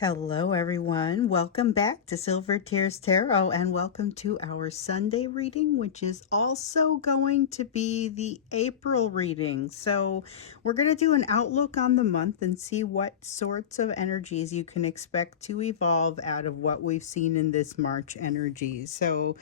Hello, everyone. Welcome back to Silver Tears Tarot, and welcome to our Sunday reading, which is also going to be the April reading. So, we're going to do an outlook on the month and see what sorts of energies you can expect to evolve out of what we've seen in this March energy. So,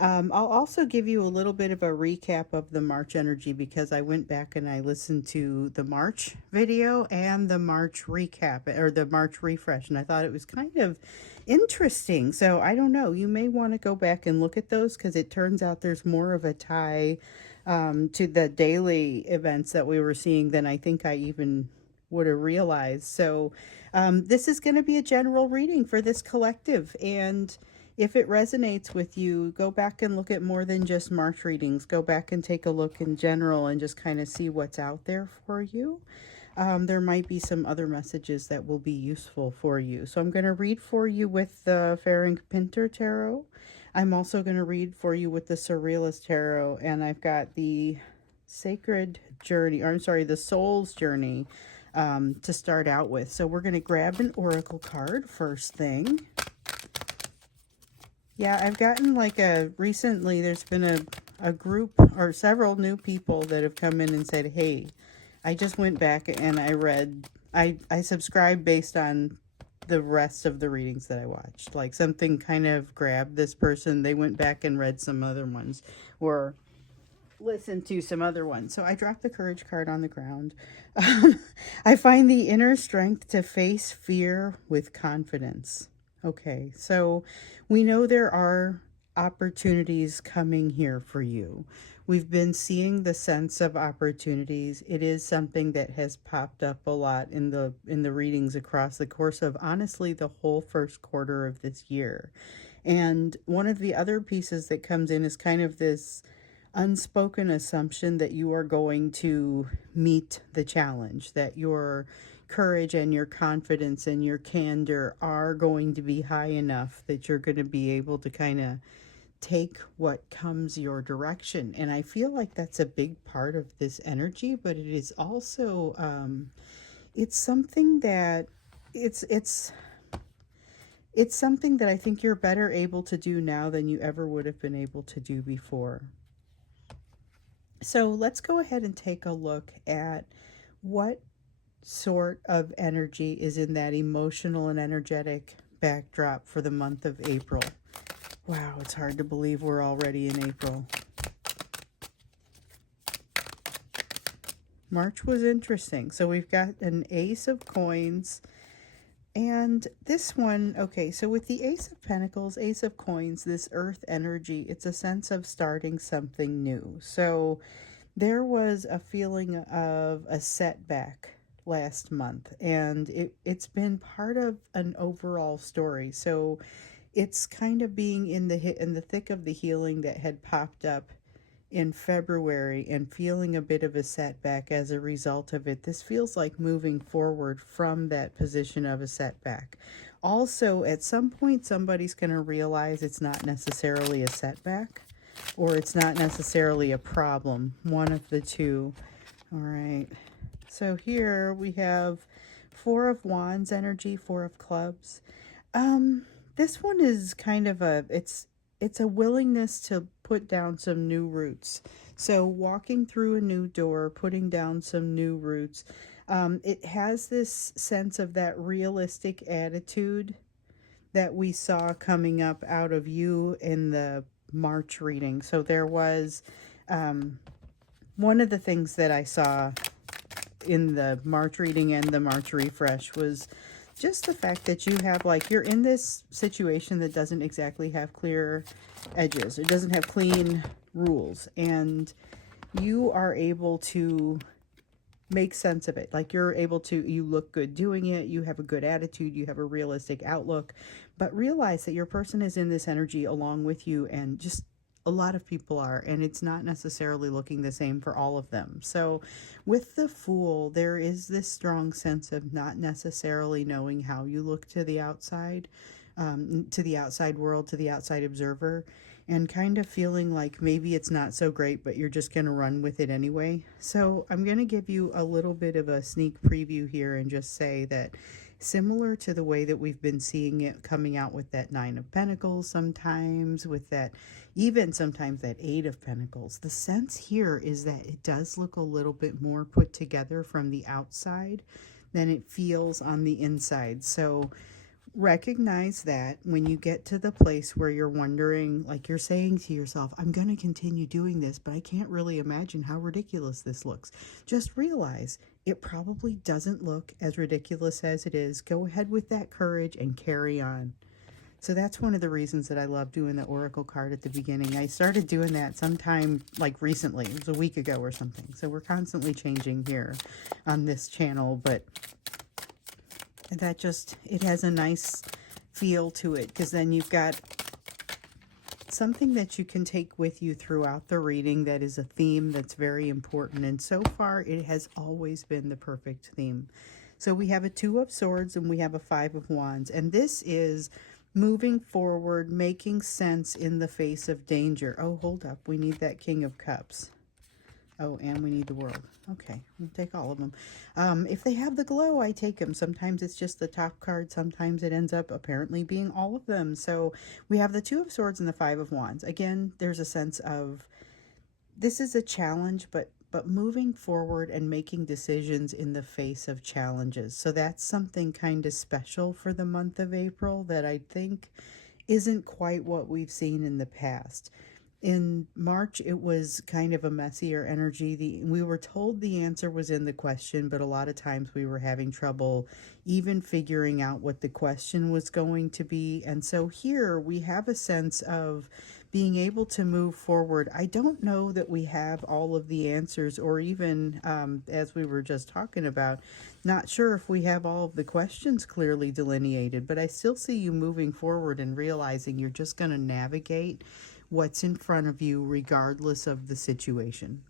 I'll also give you a little bit of a recap of the March energy because I went back and I listened to the March video and the March recap or the March refresh, and I thought it was kind of interesting. So I don't know, you may want to go back and look at those because it turns out there's more of a tie to the daily events that we were seeing than I think I even would have realized. So this is going to be a general reading for this collective, and if it resonates with you, go back and look at more than just March readings. Go back and take a look in general and just kind of see what's out there for you. There might be some other messages that will be useful for you. So I'm going to read for you with the Faring Pinter Tarot. I'm also going to read for you with the Surrealist Tarot. And I've got the Sacred Journey, or I'm sorry, the Soul's Journey to start out with. So we're going to grab an Oracle card first thing. Yeah, I've gotten recently there's been a group or several new people that have come in and said, hey, I just went back and I subscribed based on the rest of the readings that I watched. Like something kind of grabbed this person. They went back and read some other ones or listened to some other ones. So I dropped the courage card on the ground. I find the inner strength to face fear with confidence. Okay, so we know there are opportunities coming here for you. We've been seeing the sense of opportunities. It is something that has popped up a lot in the readings across the course of honestly the whole first quarter of this year. And one of the other pieces that comes in is kind of this unspoken assumption that you are going to meet the challenge, that your courage and your confidence and your candor are going to be high enough that you're going to be able to kind of take what comes your direction. And I feel like that's a big part of this energy, but it is also it's something that it's something that I think you're better able to do now than you ever would have been able to do before. So let's go ahead and take a look at what sort of energy is in that emotional and energetic backdrop for the month of April. Wow, it's hard to believe we're already in April. March was interesting. So we've got an Ace of Coins. And this one, okay, so with the Ace of Pentacles, Ace of Coins, this earth energy, it's a sense of starting something new. So there was a feeling of a setback last month, and it's been part of an overall story. So it's kind of being in the thick of the healing that had popped up in February and feeling a bit of a setback as a result of it. This feels like moving forward from that position of a setback. Also, at some point, somebody's going to realize it's not necessarily a setback or it's not necessarily a problem. One of the two. All right. So here we have Four of Wands energy, Four of Clubs. This one is kind of it's a willingness to put down some new roots. So walking through a new door, putting down some new roots. It has this sense of that realistic attitude that we saw coming up out of you in the March reading. So there was one of the things that I saw in the March reading and the March refresh was just the fact that you have, like, you're in this situation that doesn't exactly have clear edges. It doesn't have clean rules. And you are able to make sense of it. Like, you're able to, you look good doing it. You have a good attitude. You have a realistic outlook. But realize that your person is in this energy along with you, and just a lot of people are, and it's not necessarily looking the same for all of them. So with the Fool, there is this strong sense of not necessarily knowing how you look to the outside world, to the outside observer, and kind of feeling like maybe it's not so great, but you're just going to run with it anyway. So I'm going to give you a little bit of a sneak preview here and just say that similar to the way that we've been seeing it coming out with that Nine of Pentacles sometimes, with that, even sometimes that Eight of Pentacles. The sense here is that it does look a little bit more put together from the outside than it feels on the inside. So recognize that when you get to the place where you're wondering, like you're saying to yourself, I'm going to continue doing this, but I can't really imagine how ridiculous this looks. Just realize it probably doesn't look as ridiculous as it is. Go ahead with that courage and carry on. So that's one of the reasons that I love doing the oracle card at the beginning. I started doing that sometime like recently. It was a week ago or something. So we're constantly changing here on this channel, but that just, it has a nice feel to it, because then you've got something that you can take with you throughout the reading that is a theme that's very important. And so far, it has always been the perfect theme. So we have a Two of Swords and we have a Five of Wands. And this is moving forward, making sense in the face of danger. Oh, hold up. We need that King of Cups. Oh, and we need the World. Okay, we'll take all of them. If they have the glow, I take them. Sometimes it's just the top card. Sometimes it ends up apparently being all of them. So we have the Two of Swords and the Five of Wands. Again, there's a sense of this is a challenge, but moving forward and making decisions in the face of challenges. So that's something kind of special for the month of April that I think isn't quite what we've seen in the past. In March, it was kind of a messier energy. We were told the answer was in the question, but a lot of times we were having trouble even figuring out what the question was going to be. And so here we have a sense of being able to move forward. I don't know that we have all of the answers, or even, as we were just talking about, not sure if we have all of the questions clearly delineated, but I still see you moving forward and realizing you're just going to navigate what's in front of you regardless of the situation.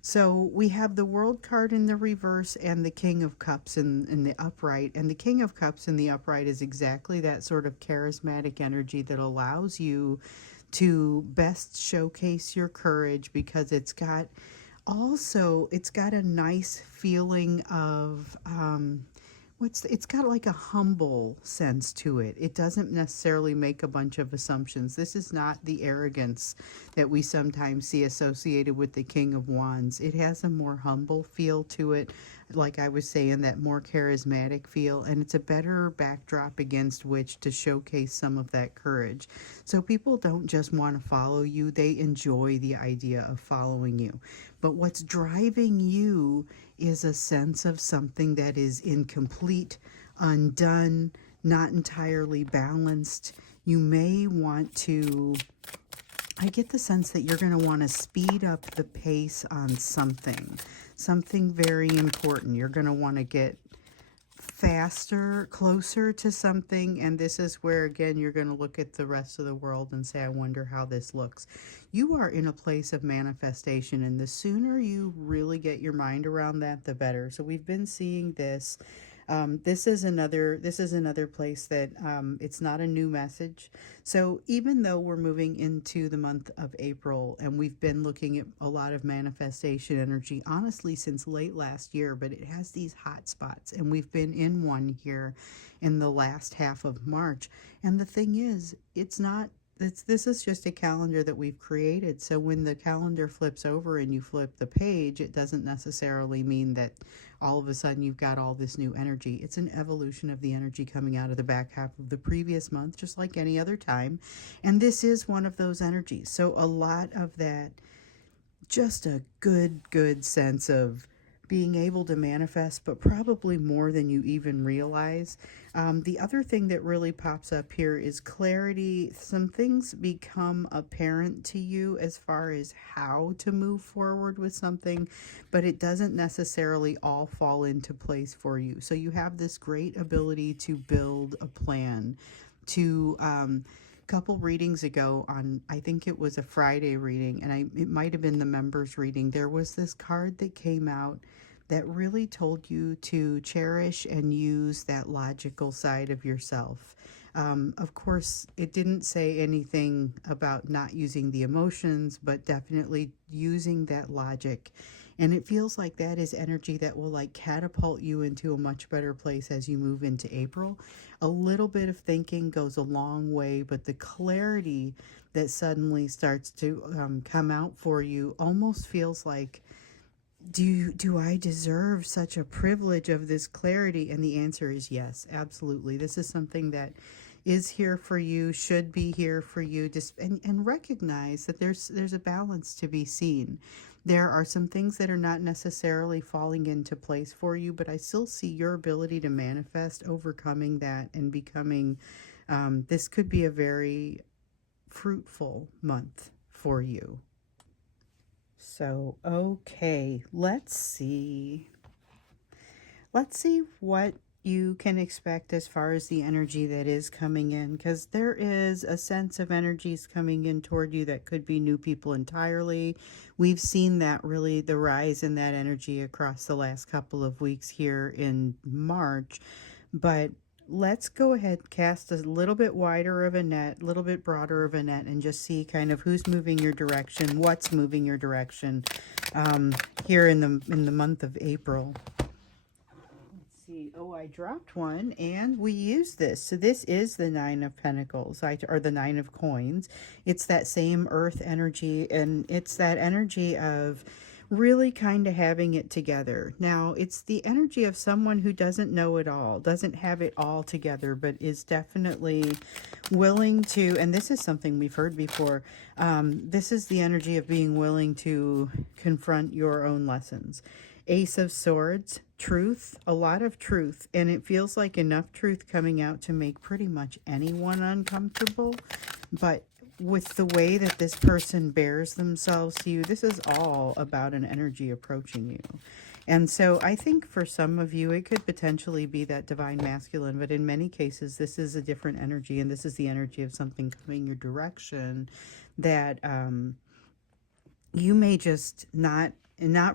So we have the World card in the reverse and the King of Cups in the upright. And the King of Cups in the upright is exactly that sort of charismatic energy that allows you to best showcase your courage, because it's got a nice feeling of it's got like a humble sense to it. It doesn't necessarily make a bunch of assumptions. This is not the arrogance that we sometimes see associated with the King of Wands. It has a more humble feel to it, like I was saying, that more charismatic feel, and it's a better backdrop against which to showcase some of that courage. So people don't just want to follow you, they enjoy the idea of following you. But what's driving you is a sense of something that is incomplete, undone, not entirely balanced. You may want to, I get the sense that you're going to want to speed up the pace on something very important. You're going to want to get faster, closer to something, and this is where, again, you're going to look at the rest of the world and say, I wonder how this looks. You are in a place of manifestation, and the sooner you really get your mind around that, the better. So we've been seeing this. This is another place that it's not a new message. So even though we're moving into the month of April and we've been looking at a lot of manifestation energy, honestly, since late last year, but it has these hot spots, and we've been in one here in the last half of March. And the thing is, this is just a calendar that we've created. So when the calendar flips over and you flip the page, it doesn't necessarily mean that all of a sudden you've got all this new energy. It's an evolution of the energy coming out of the back half of the previous month, just like any other time. And this is one of those energies. So a lot of that, just a good sense of being able to manifest, but probably more than you even realize. The other thing that really pops up here is clarity. Some things become apparent to you as far as how to move forward with something, but it doesn't necessarily all fall into place for you. So you have this great ability to build a plan. Couple readings ago, on I think it was a Friday reading, and it might have been the members reading, there was this card that came out that really told you to cherish and use that logical side of yourself. Of course, it didn't say anything about not using the emotions, but definitely using that logic And it feels like that is energy that will like catapult you into a much better place as you move into April. A little bit of thinking goes a long way, but the clarity that suddenly starts to come out for you almost feels like, do I deserve such a privilege of this clarity? And the answer is yes, absolutely. This is something that is here for you, should be here for you. Just and recognize that there's a balance to be seen. There are some things that are not necessarily falling into place for you, but I still see your ability to manifest, overcoming that, and becoming. This could be a very fruitful month for you. So, okay, let's see. Let's see what you can expect as far as the energy that is coming in, because there is a sense of energies coming in toward you that could be new people entirely. We've seen that really, the rise in that energy across the last couple of weeks here in March. But let's go ahead, cast a little bit wider of a net, a little bit broader of a net, and just see kind of who's moving your direction, what's moving your direction here in the month of April. See, oh, I dropped one and we use this. So this is the Nine of Pentacles, or the Nine of Coins. It's that same earth energy, and it's that energy of really kind of having it together. Now, it's the energy of someone who doesn't know it all, doesn't have it all together, but is definitely willing to, and this is something we've heard before, this is the energy of being willing to confront your own lessons. Ace of Swords, truth, a lot of truth, and it feels like enough truth coming out to make pretty much anyone uncomfortable. But with the way that this person bears themselves to you, this is all about an energy approaching you. And so I think for some of you, it could potentially be that divine masculine, but in many cases, this is a different energy, and this is the energy of something coming your direction that you may just not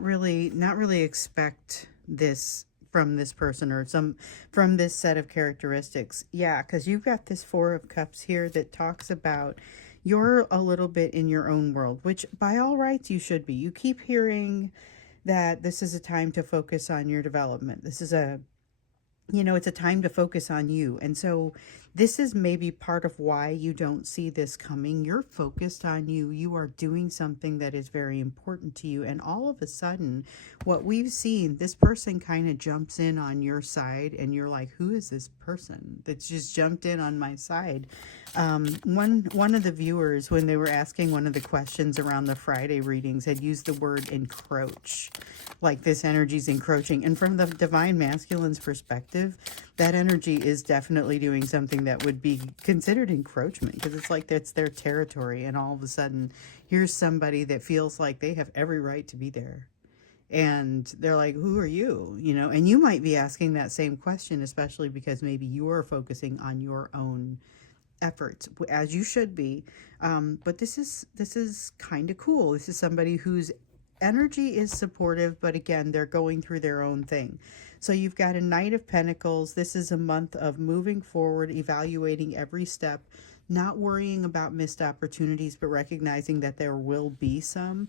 really expect this from this person, or from this set of characteristics. Yeah, because you've got this Four of Cups here that talks about you're a little bit in your own world, which by all rights you should be. You keep hearing that this is a time to focus on your development. This is it's a time to focus on you. And so this is maybe part of why you don't see this coming. You're focused on you. You are doing something that is very important to you. And all of a sudden, what we've seen, this person kind of jumps in on your side, and you're like, who is this person that's just jumped in on my side? One of the viewers, when they were asking one of the questions around the Friday readings, had used the word encroach, like this energy's encroaching. And from the divine masculine's perspective, that energy is definitely doing something that would be considered encroachment, because it's like that's their territory, and all of a sudden here's somebody that feels like they have every right to be there. And they're like, who are you? And you might be asking that same question, especially because maybe you're focusing on your own efforts, as you should be. But this is kind of cool. This is somebody whose energy is supportive, but again, they're going through their own thing. So you've got a Knight of Pentacles. This is a month of moving forward, evaluating every step, not worrying about missed opportunities, but recognizing that there will be some.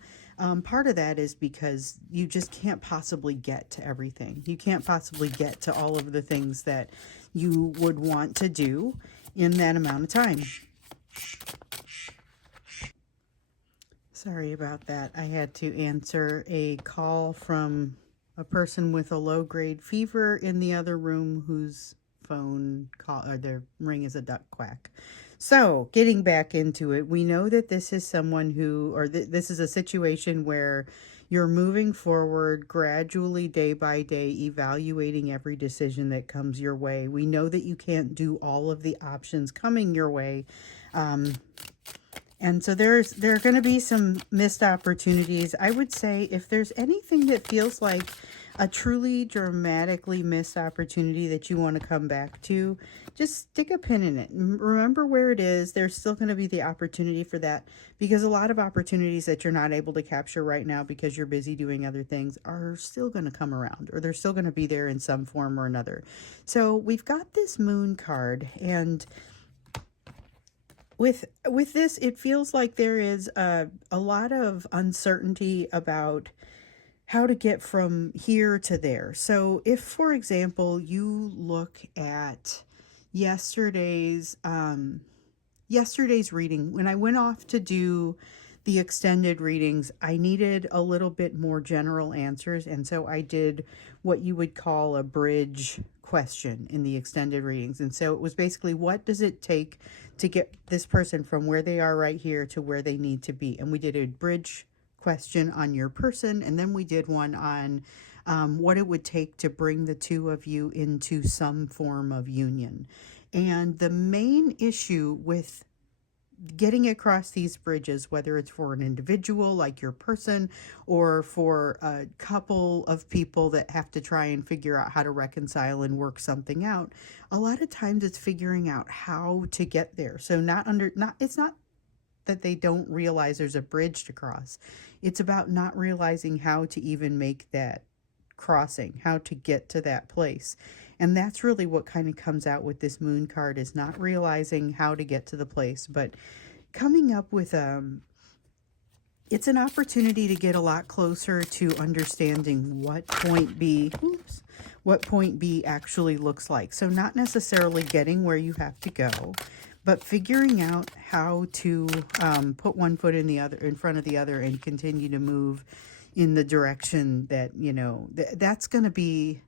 Part of that is because you just can't possibly get to everything. You can't possibly get to all of the things that you would want to do in that amount of time. Sorry about that. I had to answer a call from a person with a low-grade fever in the other room whose phone call, or their ring is a duck quack. So getting back into it, we know that this is someone who, or this is a situation where you're moving forward gradually, day by day, evaluating every decision that comes your way. We know that you can't do all of the options coming your way. And so there are going to be some missed opportunities. I would say if there's anything that feels like a truly dramatically missed opportunity that you want to come back to, just stick a pin in it. Remember where it is. There's still going to be the opportunity for that, because a lot of opportunities that you're not able to capture right now because you're busy doing other things are still going to come around, or they're still going to be there in some form or another. So we've got this Moon card, and with this, it feels like there is a lot of uncertainty about how to get from here to there. So if, for example, you look at yesterday's yesterday's reading, when I went off to do the extended readings, I needed a little bit more general answers, and so I did what you would call a bridge question in the extended readings. And so it was basically, what does it take to get this person from where they are right here to where they need to be? And we did a bridge question on your person, and then we did one on what it would take to bring the two of you into some form of union. And the main issue with getting across these bridges, whether it's for an individual like your person or for a couple of people that have to try and figure out how to reconcile and work something out, a lot of times it's figuring out how to get there. So it's not that they don't realize there's a bridge to cross. It's about not realizing how to even make that crossing, how to get to that place. And that's really what kind of comes out with this moon card, is not realizing how to get to the place, but coming up with it's an opportunity to get a lot closer to understanding what point B actually looks like. So not necessarily getting where you have to go, but figuring out how to put one foot in front of the other and continue to move in the direction that, that's going to be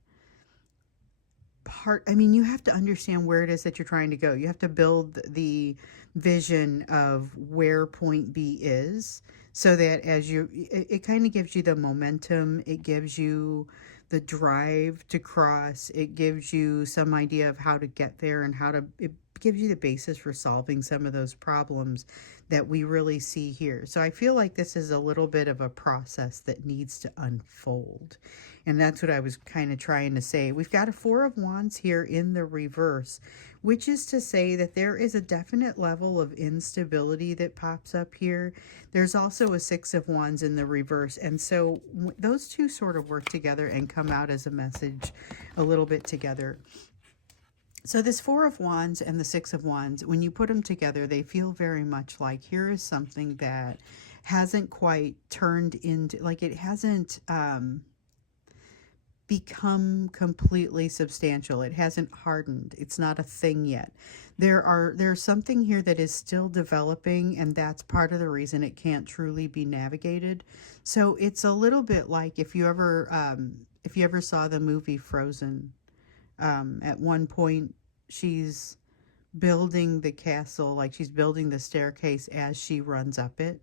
part. I mean, you have to understand where it is that you're trying to go. You have to build the vision of where point B is, so that it kind of gives you the momentum, it gives you the drive to cross, it gives you some idea of how to get there, and it gives you the basis for solving some of those problems that we really see here. So I feel like this is a little bit of a process that needs to unfold. And that's what I was kind of trying to say. We've got a Four of Wands here in the reverse, which is to say that there is a definite level of instability that pops up here. There's also a Six of Wands in the reverse. And so those two sort of work together and come out as a message a little bit together. So this Four of Wands and the Six of Wands, when you put them together, they feel very much like, here is something that hasn't quite turned into, like, it hasn't become completely substantial. It hasn't hardened. It's not a thing yet. There's something here that is still developing, and that's part of the reason it can't truly be navigated. So it's a little bit like if you ever saw the movie Frozen. At one point, she's building the castle, like she's building the staircase as she runs up it,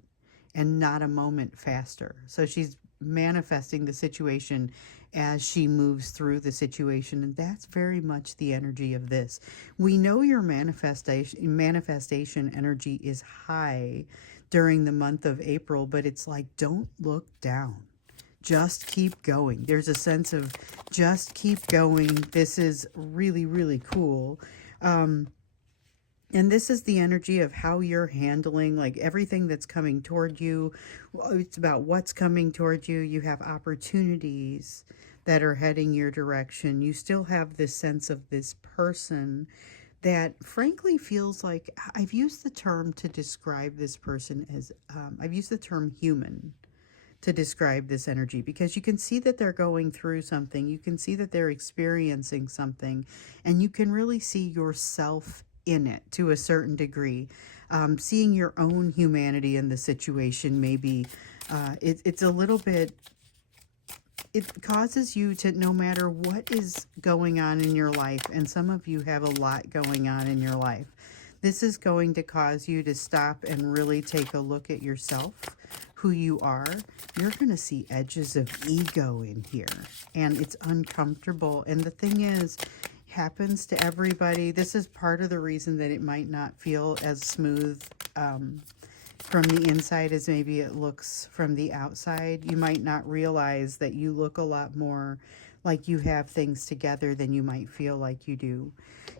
and not a moment faster. So she's manifesting the situation as she moves through the situation, and that's very much the energy of this. We know your manifestation energy is high during the month of April, but it's like, don't look down. Just keep going. There's a sense of just keep going. This is really, really cool. And this is the energy of how you're handling, like, everything that's coming toward you. It's about what's coming toward you. You have opportunities that are heading your direction. You still have this sense of this person that frankly feels like, I've used the term to describe this person as, I've used the term human to describe this energy, because you can see that they're going through something. You can see that they're experiencing something, and you can really see yourself in it to a certain degree. Seeing your own humanity in the situation, maybe it's a little bit, it causes you to, no matter what is going on in your life, and some of you have a lot going on in your life, this is going to cause you to stop and really take a look at yourself, who you are. You're going to see edges of ego in here, and it's uncomfortable. And the thing is, happens to everybody. This is part of the reason that it might not feel as smooth from the inside as maybe it looks from the outside. You might not realize that you look a lot more like you have things together than you might feel like you do.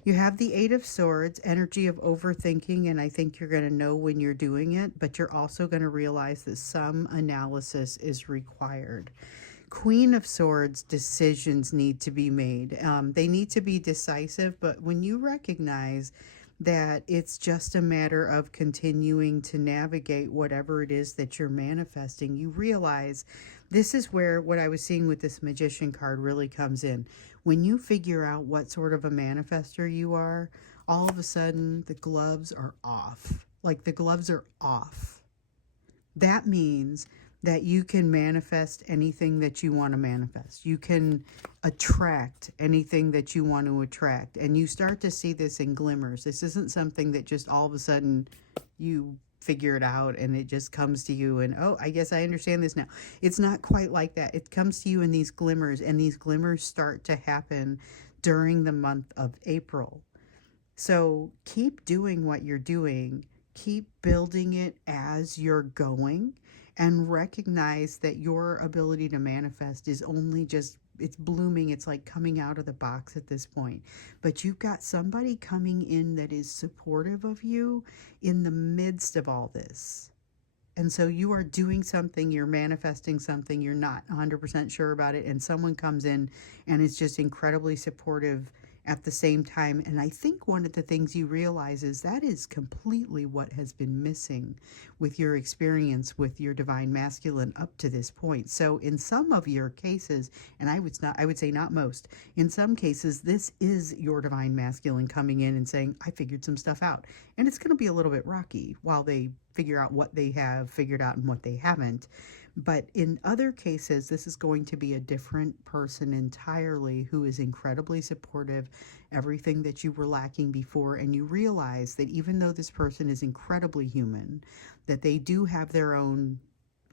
You have the Eight of Swords, energy of overthinking, and I think you're going to know when you're doing it, but you're also going to realize that some analysis is required. Queen of Swords, decisions need to be made. They need to be decisive, but when you recognize that it's just a matter of continuing to navigate whatever it is that you're manifesting. You realize this is where what I was seeing with this magician card really comes in. When you figure out what sort of a manifester you are, all of a sudden the gloves are off. Like the gloves are off. That means that you can manifest anything that you want to manifest. You can attract anything that you want to attract. And you start to see this in glimmers. This isn't something that just all of a sudden you figure it out and it just comes to you and, oh, I guess I understand this now. It's not quite like that. It comes to you in these glimmers, and these glimmers start to happen during the month of April. So keep doing what you're doing. Keep building it as you're going, and recognize that your ability to manifest is only just, it's blooming. It's like coming out of the box at this point. But you've got somebody coming in that is supportive of you in the midst of all this. And so you are doing something, you're manifesting something, you're not 100% sure about it, and someone comes in and is just incredibly supportive at the same time. And I think one of the things you realize is that is completely what has been missing with your experience with your divine masculine up to this point. So in some of your cases, and I would say not most, in some cases, this is your divine masculine coming in and saying, I figured some stuff out. And it's going to be a little bit rocky while they figure out what they have figured out and what they haven't. But in other cases, this is going to be a different person entirely who is incredibly supportive, everything that you were lacking before. And you realize that even though this person is incredibly human, that they do have their own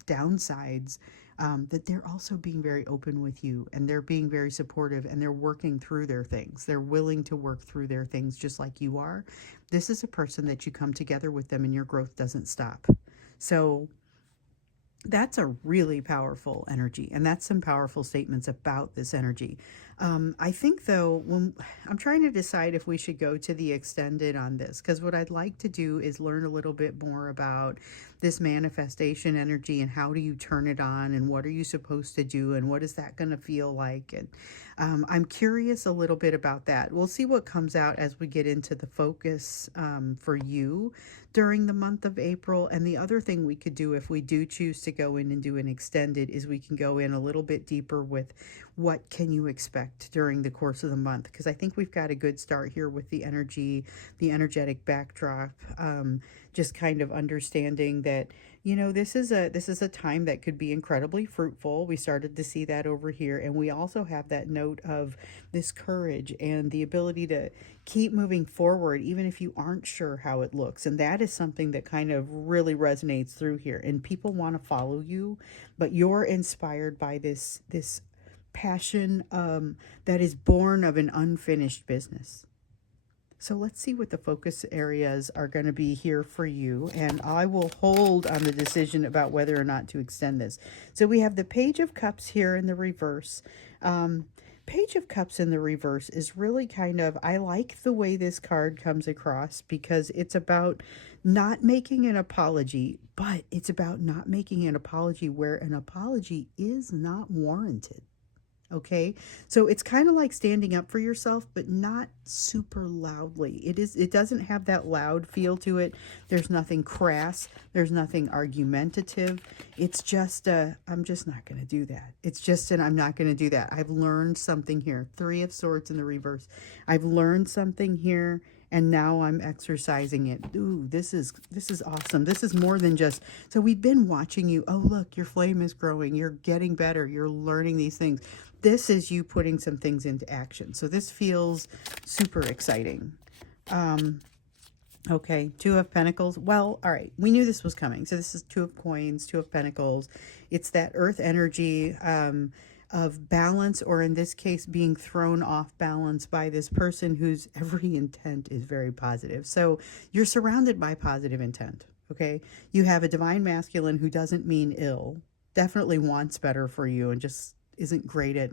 downsides, that they're also being very open with you, and they're being very supportive, and they're working through their things. They're willing to work through their things just like you are. This is a person that you come together with them and your growth doesn't stop. So that's a really powerful energy, and that's some powerful statements about this energy. I think, though, when I'm trying to decide if we should go to the extended on this, because what I'd like to do is learn a little bit more about this manifestation energy and how do you turn it on and what are you supposed to do and what is that going to feel like. And I'm curious a little bit about that. We'll see what comes out as we get into the focus for you during the month of April. And the other thing we could do if we do choose to go in and do an extended is we can go in a little bit deeper with what can you expect during the course of the month, because I think we've got a good start here with the energy, the energetic backdrop, just kind of understanding that, you know, this is a time that could be incredibly fruitful. We started to see that over here, and we also have that note of this courage and the ability to keep moving forward even if you aren't sure how it looks. And that is something that kind of really resonates through here, and people want to follow you, but you're inspired by this passion that is born of an unfinished business. So let's see what the focus areas are going to be here for you, and I will hold on the decision about whether or not to extend this. So we have the Page of Cups here in the reverse. Page of Cups in the reverse is really kind of, I like the way this card comes across because it's about not making an apology, but it's about not making an apology where an apology is not warranted. Okay, so it's kind of like standing up for yourself, but not super loudly. It doesn't have that loud feel to it. There's nothing crass. There's nothing argumentative. It's just I'm just not going to do that. It's just an I'm not going to do that. I've learned something here. Three of Swords in the reverse. I've learned something here, and now I'm exercising it. Ooh, this is awesome. This is more than just, so we've been watching you. Oh, look, your flame is growing. You're getting better. You're learning these things. This is you putting some things into action. So this feels super exciting. Okay, Two of Pentacles. Well, all right, we knew this was coming. So this is Two of Coins, Two of Pentacles. It's that earth energy of balance, or in this case, being thrown off balance by this person whose every intent is very positive. So you're surrounded by positive intent, okay? You have a divine masculine who doesn't mean ill, definitely wants better for you, and just isn't great at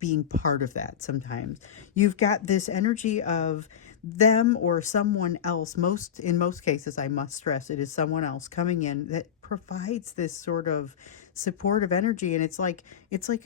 being part of that sometimes. You've got this energy of them or someone else. In most cases, I must stress, it is someone else coming in that provides this sort of supportive energy. And it's like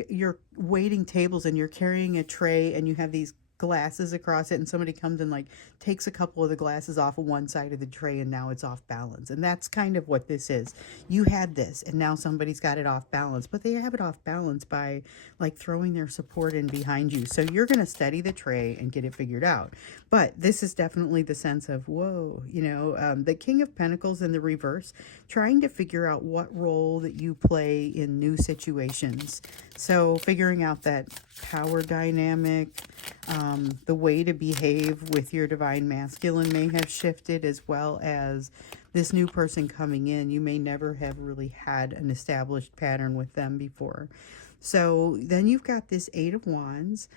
you're waiting tables and you're carrying a tray and you have these glasses across it, and somebody comes and like takes a couple of the glasses off of one side of the tray, and now it's off balance. And that's kind of what this is. You had this and now somebody's got it off balance, but they have it off balance by like throwing their support in behind you. So you're going to steady the tray and get it figured out. But this is definitely the sense of, whoa, the King of Pentacles in the reverse, trying to figure out what role that you play in new situations. So figuring out that power dynamic, the way to behave with your divine masculine may have shifted, as well as this new person coming in. You may never have really had an established pattern with them before. So then you've got this Eight of Wands.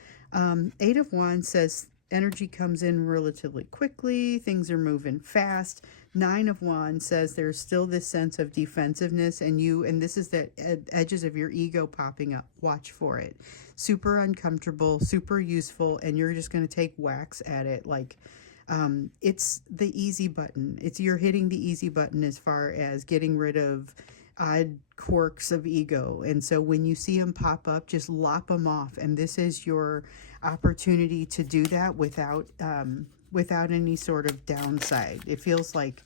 Eight of Wands says energy comes in relatively quickly. Things are moving fast. Nine of Wands says there's still this sense of defensiveness, and this is the edges of your ego popping up. Watch for it. Super uncomfortable, super useful, and you're just going to take whacks at it like it's the easy button. You're hitting the easy button as far as getting rid of odd quirks of ego. And so when you see them pop up, just lop them off. And this is your opportunity to do that without any sort of downside. It feels like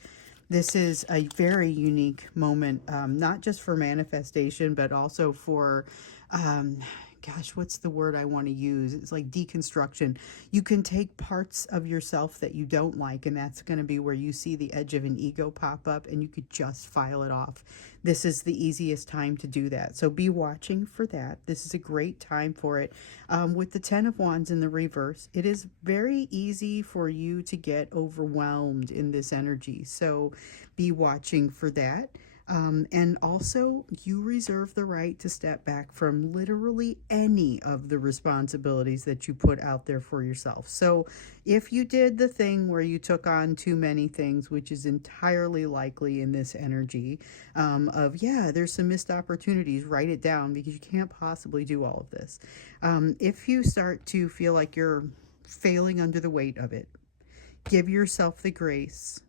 this is a very unique moment, not just for manifestation, but also for gosh, what's the word I want to use? It's like deconstruction. You can take parts of yourself that you don't like, and that's going to be where you see the edge of an ego pop up, and you could just file it off. This is the easiest time to do that. So be watching for that. This is a great time for it. With the Ten of Wands in the reverse, it is very easy for you to get overwhelmed in this energy. So be watching for that. And also, you reserve the right to step back from literally any of the responsibilities that you put out there for yourself. So if you did the thing where you took on too many things, which is entirely likely in this energy, there's some missed opportunities, write it down, because you can't possibly do all of this. If you start to feel like you're failing under the weight of it, give yourself the grace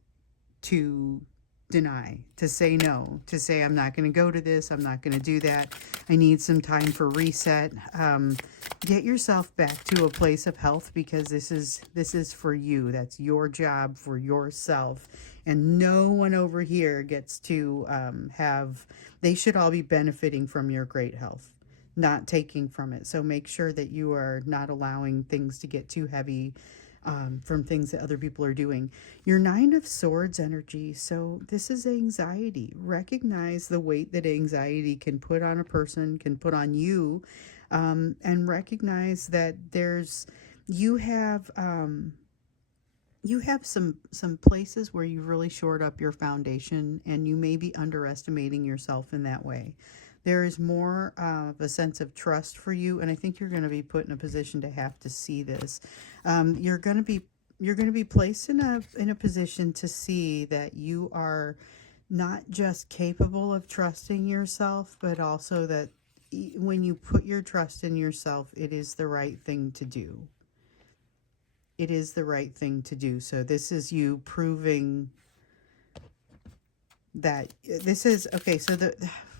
to deny, to say no, to say, I'm not going to go to this, I'm not going to do that, I need some time for reset. Get yourself back to a place of health, because this is for you. That's your job for yourself, and no one over here gets to they should all be benefiting from your great health, not taking from it. So make sure that you are not allowing things to get too heavy from things that other people are doing. Your Nine of Swords energy. So this is anxiety. Recognize the weight that anxiety can put on a person, can put on you, and recognize that you have some places where you've really shored up your foundation, and you may be underestimating yourself in that way. There is more of a sense of trust for you, and I think you're going to be put in a position to have to see this. You're going to be placed in a position to see that you are not just capable of trusting yourself, but also that when you put your trust in yourself, it is the right thing to do. It is the right thing to do. So this is you proving that this is okay. So the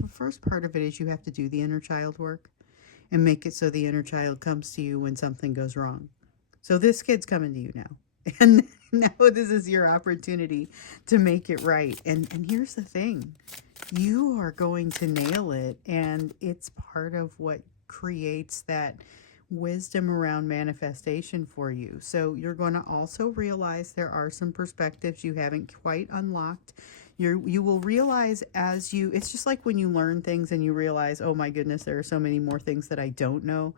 first part of it is you have to do the inner child work and make it so the inner child comes to you when something goes wrong. So this kid's coming to you now, and now this is your opportunity to make it right. And here's the thing, you are going to nail it, and it's part of what creates that wisdom around manifestation for you. So you're going to also realize there are some perspectives you haven't quite unlocked. You will realize it's just like when you learn things and you realize, oh my goodness, there are so many more things that I don't know.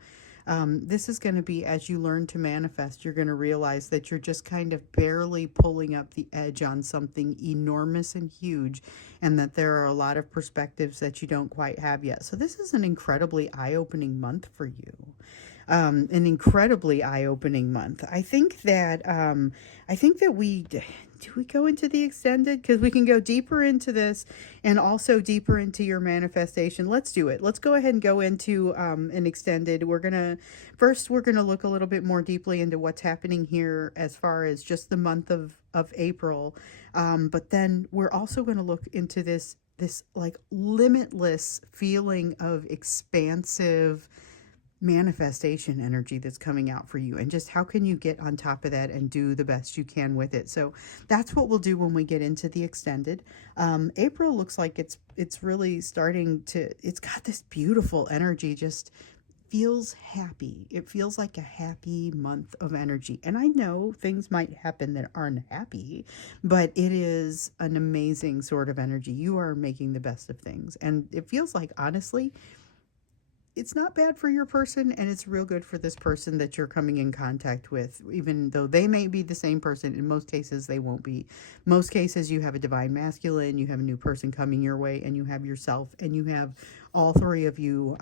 This is going to be, as you learn to manifest, you're going to realize that you're just kind of barely pulling up the edge on something enormous and huge, and that there are a lot of perspectives that you don't quite have yet. So this is an incredibly eye-opening month for you. An incredibly eye-opening month. I think that do we go into the extended? Because we can go deeper into this and also deeper into your manifestation. Let's do it. Let's go ahead and go into an extended. We're gonna look a little bit more deeply into what's happening here as far as just the month of April. But then we're also going to look into this like limitless feeling of expansive manifestation energy that's coming out for you, and just how can you get on top of that and do the best you can with it. So that's what we'll do when we get into the extended. April looks like it's really starting to, it's got this beautiful energy, just feels happy. It feels like a happy month of energy. And I know things might happen that aren't happy, but it is an amazing sort of energy. You are making the best of things. And it feels like, honestly, it's not bad for your person, and it's real good for this person that you're coming in contact with. Even though they may be the same person, in most cases they won't be. Most cases you have a divine masculine, you have a new person coming your way, and you have yourself, and you have all three of you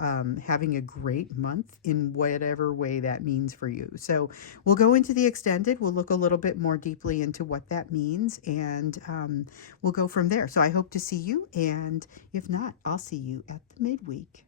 having a great month in whatever way that means for you. So we'll go into the extended, we'll look a little bit more deeply into what that means, and we'll go from there. So I hope to see you, and if not, I'll see you at the midweek.